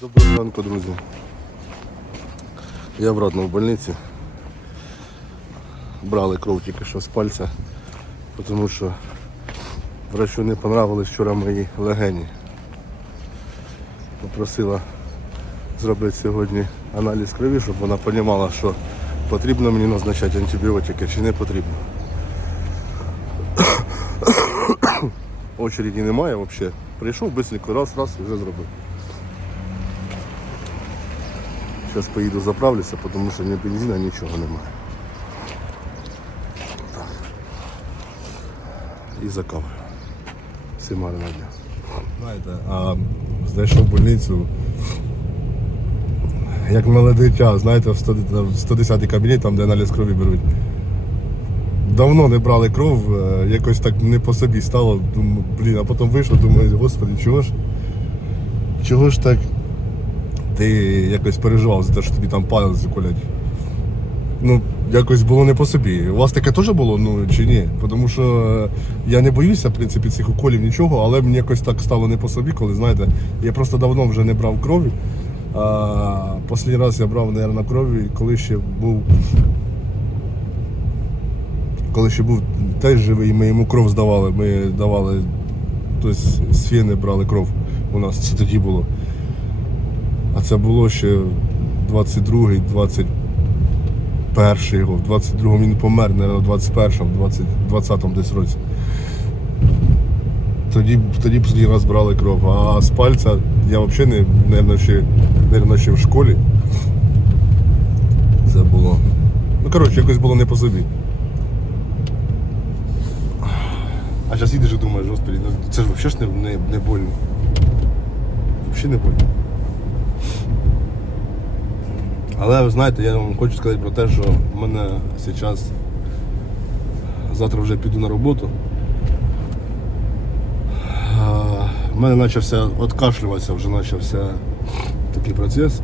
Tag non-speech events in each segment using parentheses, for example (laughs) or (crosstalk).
Доброго ранку, друзі. Я обратно в больниці. Брали кров тільки що з пальця, тому що врачу не понравились вчора мої легені. Попросила зробити сьогодні аналіз крові, щоб вона розуміла, що потрібно мені назначати антибіотики чи не потрібно. (coughs) Очереді немає взагалі. Прийшов швидко, раз, раз і вже зробив. Зараз поїду заправлюся, тому що ні бензина, нічого немає. Так. І закавлю. Всім гарного дня. Знаєте, а знайшов больницю як мале дитя, знаєте, в 100 в 110 кабінет, там де аналіз крові беруть. Давно не брали кров, е, якось так не по собі стало. Думаю, блін, а потім вийшло, думаю, господи, чого ж? Чого ж так? Ти якось переживав за те, що тобі там палець заколять. Ну, якось було не по собі. У вас таке теж було, ну чи ні? Тому що я не боюся, в принципі, цих уколів нічого, але мені якось так стало не по собі, коли, знаєте, я просто давно вже не брав крові. А, Останній раз я брав, мабуть, крові, коли ще був. Коли ще був теж живий, ми йому кров здавали. Ми давали, тобто з фіни брали кров. У нас це тоді було. А це було ще 22-й, 21-й його. В 22-му він помер, мабуть, в 21-му, 20, 20-му десь році. Тоді, тоді останній раз брали кров. А з пальця я взагалі не, не, ще, не ще в школі. Це було. Ну, коротше, якось було не по собі. А зараз їдеш і думаєш, господи, ну це ж взагалі не, не, не больно. Взагалі не больно. Але ви знаєте, я вам хочу сказати про те, що в мене зараз завтра вже піду на роботу. В мене почався откашлюватися, вже почався такий процес.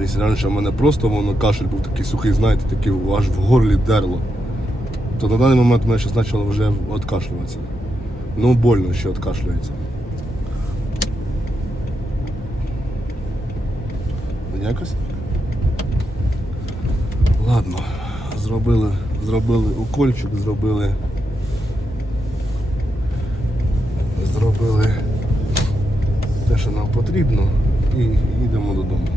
Якщо раніше в мене просто воно кашель був такий сухий, знаєте, такий аж в горлі дерло. То на даний момент мене зараз почало вже откашлюватися. Ну, больно ще откашлюється. Ну, Якось. Ладно, зробили, зробили укольчик, зробили. Зробили те, що нам потрібно, і їдемо додому.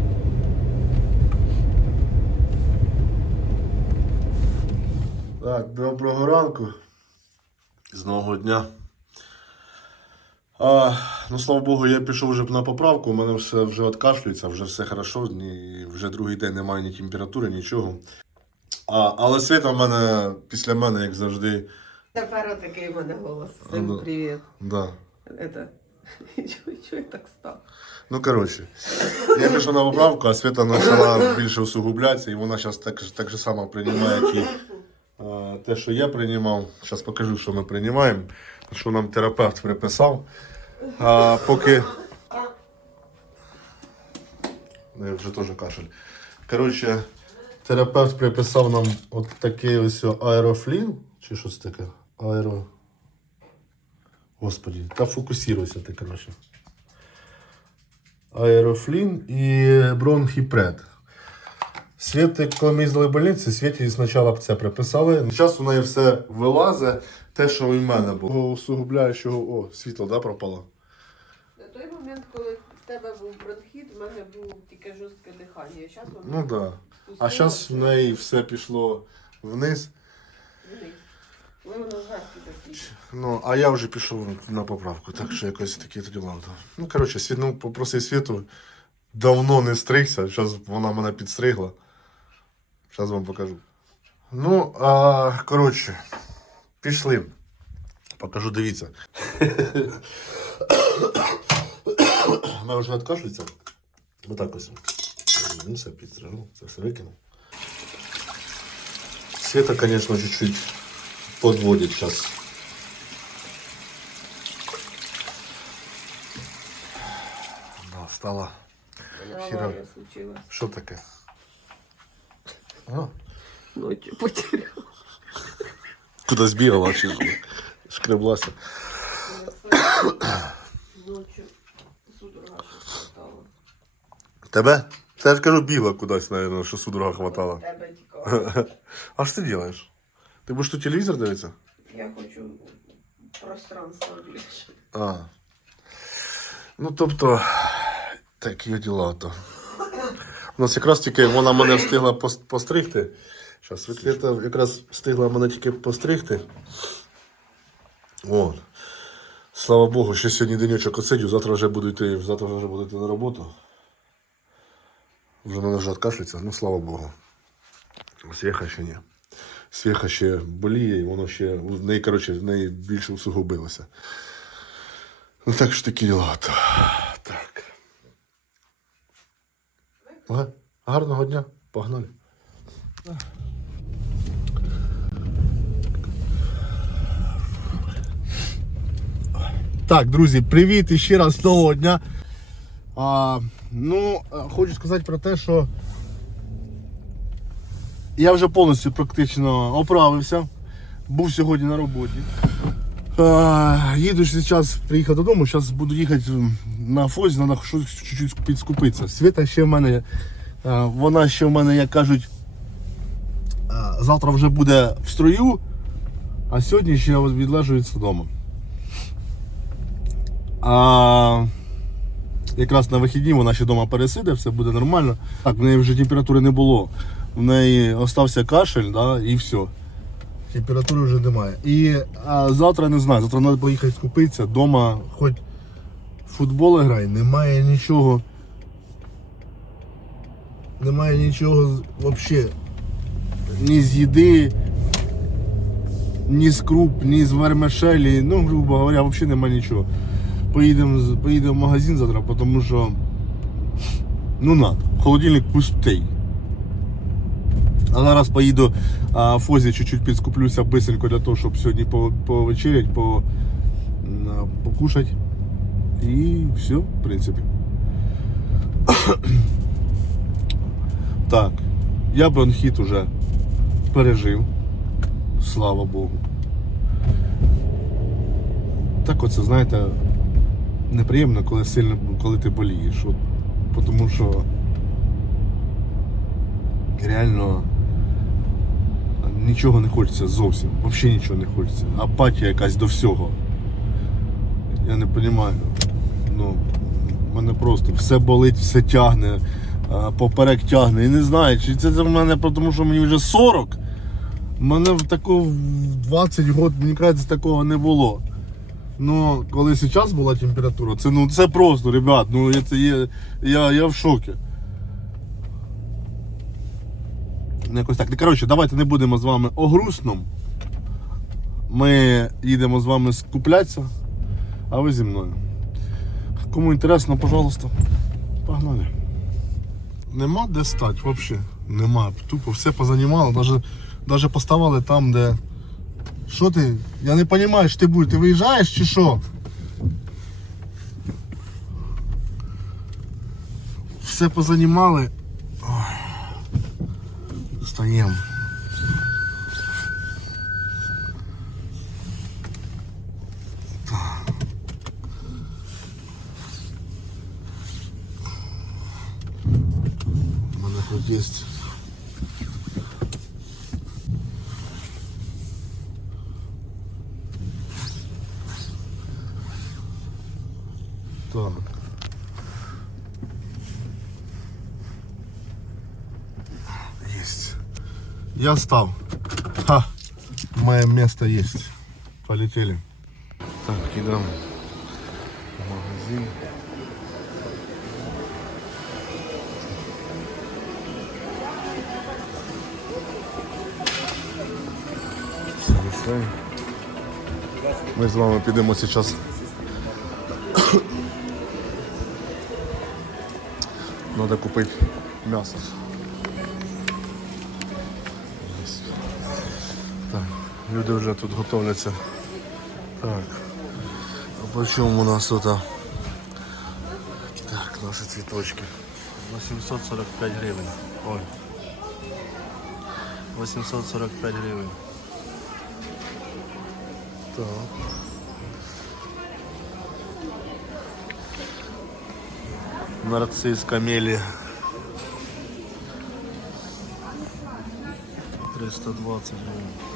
Так, доброго ранку. З нового дня. А, ну, слава Богу, я пішов вже на поправку, у мене все вже откашлюється, вже все хорошо, ні, вже другий день немає ні температури, нічого. А, але Світа в мене після мене, як завжди, Тепер отакий в мене голос. Ну, Всім привіт. да. Это... (laughs) Чого, я так став? Ну, коротше, я пішов на поправку, а Свята почала більше усугублятися, і вона зараз так, так же само приймає, як і е, те, що я приймав. Зараз покажу, що ми приймаємо, що нам терапевт приписав. А поки. Ну, я вже теж кашель. Коротше, терапевт приписав нам от такий ось аерофлін, чи щось таке. Аеро. Господи, та фокусируйся ти, коротше. Аерофлін і бронхіпред. Світи, коли ми їздили в больниці, Світі спочатку це приписали. Зараз у неї все вилазить, те, що в мене було. Усугубляючого, о, світло, да, пропало? На той момент, коли в тебе був бронхіт, в мене було тільки жорстке дихання. Зараз воно Ну так. Да. А зараз в неї все пішло вниз. вниз. Коли воно вверх такі. Ну, а я вже пішов на поправку, так що якось такі тоді ладно. Ну, коротше, світ, ну, попросив світу. Давно не стригся, зараз вона мене підстригла. Зараз вам покажу. Ну, а, коротше, пішли. Покажу, дивіться. Мене вже відкашлюється. Отак ось. Він все підстригнув, це все викинув. Света, конечно, чуть-чуть подводит сейчас. Да, стала. Хіра. Аварія случилась. Що таке? А, Ночі потеряла. Кудись бігала чи шкреблася. Ночі судорога. Тебе? Це я ж кажу, біла кудись, наверное, що судорога хватала. Тебе тікає. (laughs) А що ти робиш? Ти будеш тут телевізор дивитися? Я хочу пространство більше. А. Ну, тобто, такі діла то. У нас якраз тільки вона мене встигла пос- постригти. Зараз Світлета якраз встигла мене тільки постригти. От. Слава Богу, ще сьогодні денечок осидю, завтра вже буду йти, завтра вже буду йти на роботу. Вже мене вже откашляться, ну слава Богу. Свєха ще ні. Свєха ще боліє, і воно ще в неї, коротше, в неї більше усугубилося. Ну так що такі діла. Так. Ага. Гарного дня. Погнали. Так, друзі, привіт і ще раз нового дня. А, ну, хочу сказати про те, що я вже повністю практично оправився. Був сьогодні на роботі. А, їду зараз приїхав додому, зараз буду їхати на фозі, треба щось підскупитися. Світа ще в мене, вона ще в мене, як кажуть, завтра вже буде в строю, а сьогодні ще відлежується вдома. А якраз на вихідні вона ще вдома пересиде, все буде нормально. Так, в неї вже температури не було. В неї остався кашель, да, і все. Температури вже немає. І а, завтра не знаю, завтра треба поїхати скупитися. Дома хоч футбол грай, немає нічого. Немає нічого взагалі. Ні з їди, ні з круп, ні з вермишелі. Ну, грубо говоря, взагалі немає нічого. Поїдемо поїдемо в магазин завтра, тому що. Ну надо. Холодильник пустий. А зараз поїду а, в Фозі чуть-чуть підскуплюся бисенько для того, щоб сьогодні по- повечерять, по, покушать. І все, в принципі. (coughs) так, я бронхіт уже пережив. Слава Богу. Так оце, знаєте, неприємно, коли сильно, коли ти болієш. От, тому що реально нічого не хочеться зовсім. Взагалі нічого не хочеться. Апатія якась до всього. Я не розумію. Ну, мене просто все болить, все тягне, поперек тягне. І не знаю, чи це в мене тому, що мені вже 40. У мене в такого в 20 років, мені кажеться, такого не було. Ну, коли зараз була температура, це ну це просто, ребят, ну це є, я, я в шокі. Ну, Якось так. Ну, Коротше, давайте не будемо з вами о грустному. Ми їдемо з вами скуплятися, а ви зі мною. Кому інтересно, пожалуйста, погнали. Нема де стати взагалі. Нема. Тупо все позанімало, навіть поставили там, де. Що ти? Я не розумію, що ти будеш. Ти виїжджаєш чи що? Все позанімали. Встаємо. Я стал. Ха. Мое место есть. Полетели. Так, идем в магазин. Все. Ми з вами підемо зараз. (coughs) Надо купити м'ясо. Люди вже тут готовляться. Так. А по у нас тут? а? Так, наші цвіточки. 845 гривень. Ой. 845 гривень. Так. Нарцисс камелия. 320 гривен.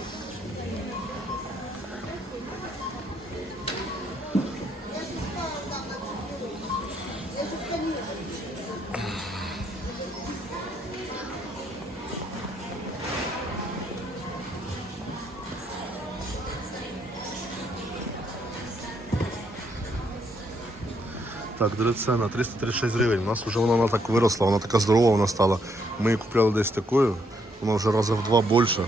Так, дрецена 336 гривень. У нас вже вона так виросла, вона така здорова вона стала. Ми її купляли десь такою, вона вже рази в два більше.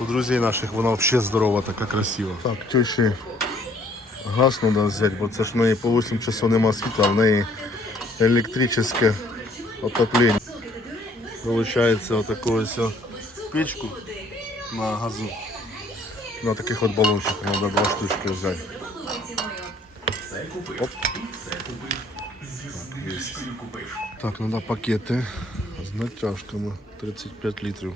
У друзей наших вона взагалі здорова, така красива. Так, тещі газ треба взяти, бо це ж в по 8 часов нема світла, в неї електричне отоплення. Получається отаку ось печку на газу. На таких от балончиках треба два штучки взяти. Оп. Есть. Так, треба пакети з натяжками 35 літрів.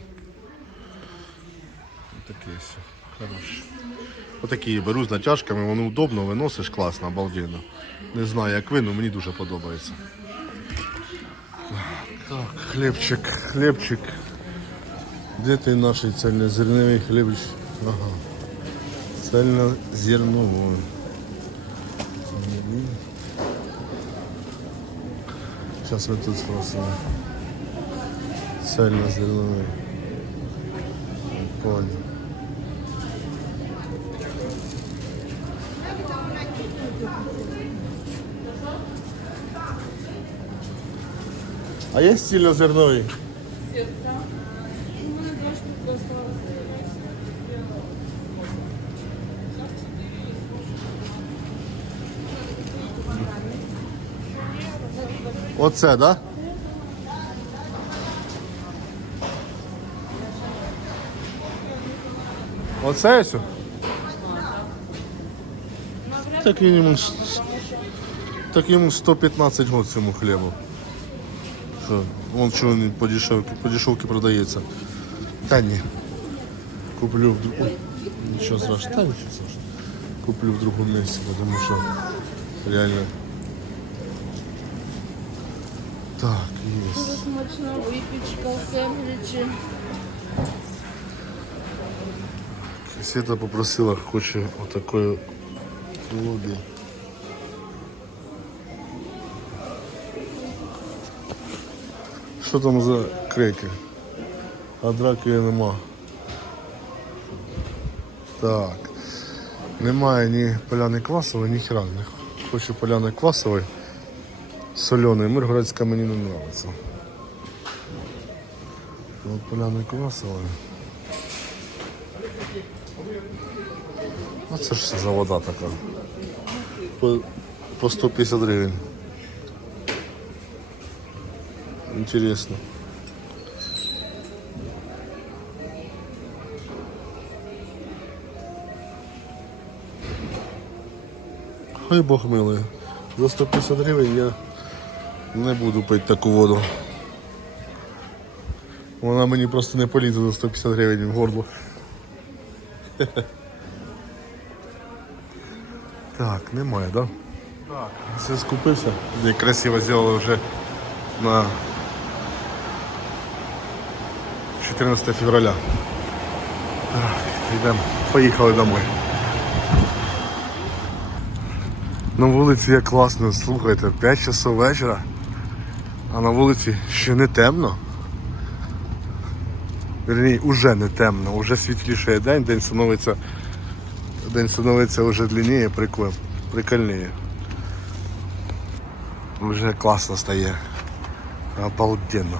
Таке все. Хороше. Отакі беру з натяжками, воно удобно, виносиш класно, обалденно. Не знаю, як ви, але мені дуже подобається. Так, хлібчик, хлібчик. Де ти наш цельнозерновий хлібч? Ага. Цельнозерновой. Сейчас вот тут спросим. Сально-зеленый. Понял. А есть сильно зерновый? Сердца. Ну, два штука. Оце, да? Оце ось? Так с- так йому 115 год цьому хлібу. Вон чого він по дешевки, по дешевки продається. Та ні. Куплю в другому. Нічого страшного. Та нічого страшного. Куплю в другому місці, тому що реально. Так, є. Смачна випічка, сендвічі. Света попросила, хоче отакої лобі. Що там за креки? А драки нема. Так. Немає ні поляни квасової, ні хіра. Не хочу поляни квасової. Соленої. Миргородська мені не подобається. От поляни квасової. А це ж за вода така. По, по 150 гривень. Інтересно. Хай Бог милує. За 150 гривень я не буду пити таку воду. Вона мені просто не полізе за 150 гривень в горло. (laughs) Так, немає, да? Так. Все скупився. Як красиво зробили вже на 14 февраля. Так, йдемо. Поїхали домой. На вулиці як класно, слухайте, 5 часов вечора, а на вулиці ще не темно. Верні, уже не темно, уже світліший день, день становиться День становиться вже длинніє, прикольніє. Вже класно стає. Обалденно.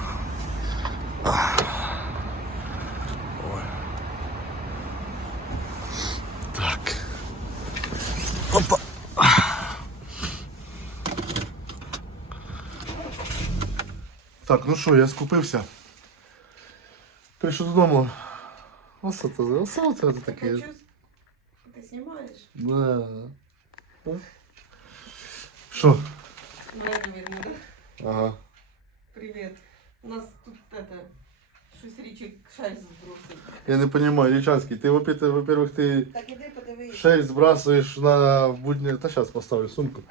Так, ну що, я скупився. Прийшов додому. Ось це, ось це таке. Хочу... Ти знімаєш? Да. Що? Наверное, видно, да? Ага. Привіт. У нас тут это, щось річик шаль збросив. Я не понимаю, Личанский, ты, во-первых, во-первых, ты Так іди подивись. 6 збрасуєш на будні. Та зараз поставлю сумку.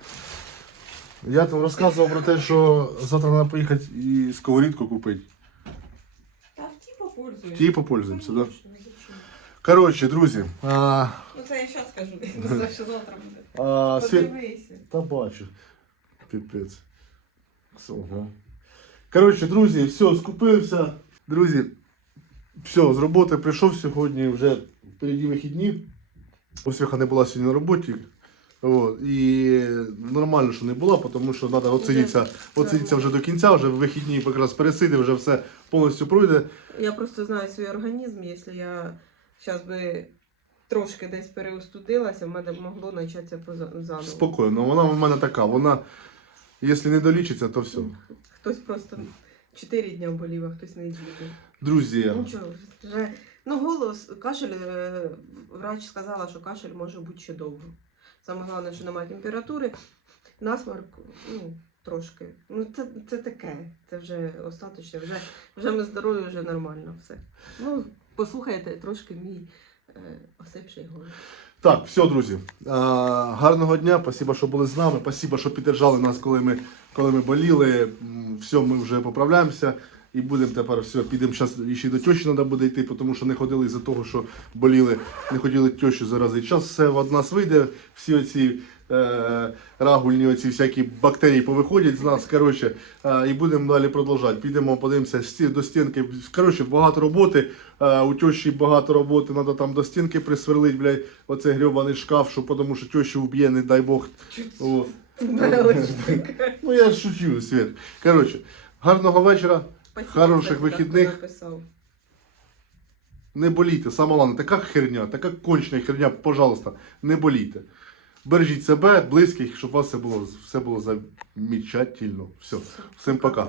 Я там розказував про те, що завтра треба поїхати і сковорідку купити. Та в ті попользуюсь. Ті попользуємося, так? Да? Конечно, зачем? Коротше, друзі, а, Ну це я зараз скажу, не знаю, (laughs) що завтра буде. а, світ... Подивися. Та бачу. Піпець. Ага. Коротше, друзі, все, скупився. Друзі, все, з роботи прийшов сьогодні, вже впереді вихідні. Успіха не була сьогодні на роботі. От. І нормально, що не була, тому що треба оцінитися, оцінитися вже до кінця, вже в вихідні якраз пересидив, вже все повністю пройде. Я просто знаю свій організм, якщо я зараз би трошки десь переустудилася, в мене б могло початися поза- заново. Спокійно, вона в мене така, вона, якщо не долічиться, то все. Хтось просто 4 дня болів, а хтось неділю. Друзі, Нічого, вже. Ну, голос, кашель, е, врач сказала, що кашель може бути ще довго. Саме головне, що немає температури, насморк, ну, трошки. Ну, це, це таке, це вже остаточне, вже, вже ми здорові, вже нормально все. Ну, послухайте трошки мій е, осипший голос. Так, все, друзі. А, гарного дня. Спасибо, що були з нами. Спасибо, що підтримали нас, коли ми, коли ми боліли. Все, ми вже поправляємося. І будемо тепер все, підемо зараз ще до тещі треба буде йти, тому що не ходили із-за того, що боліли, не хотіли тещу заразити. Час все в нас вийде, всі оці е, рагульні, оці всякі бактерії повиходять з нас. Коротше, е, і будемо далі продовжувати. Підемо, подивимося до стінки. Коротше, багато роботи. Е, у тещі багато роботи, треба там до стінки присверлити, блядь, оцей грьобаний шкаф, що, тому що тещу вб'є, не дай Бог. О. Ну я шучу, Свет. Коротше, гарного вечора. Спасибо, Хороших кстати, так вихідних. написав. Не болійте, саме головне, така херня, така кончена херня, пожалуйста, не болійте. Бережіть себе, близьких, щоб у вас все було, все було замечательно. Все, всім пока.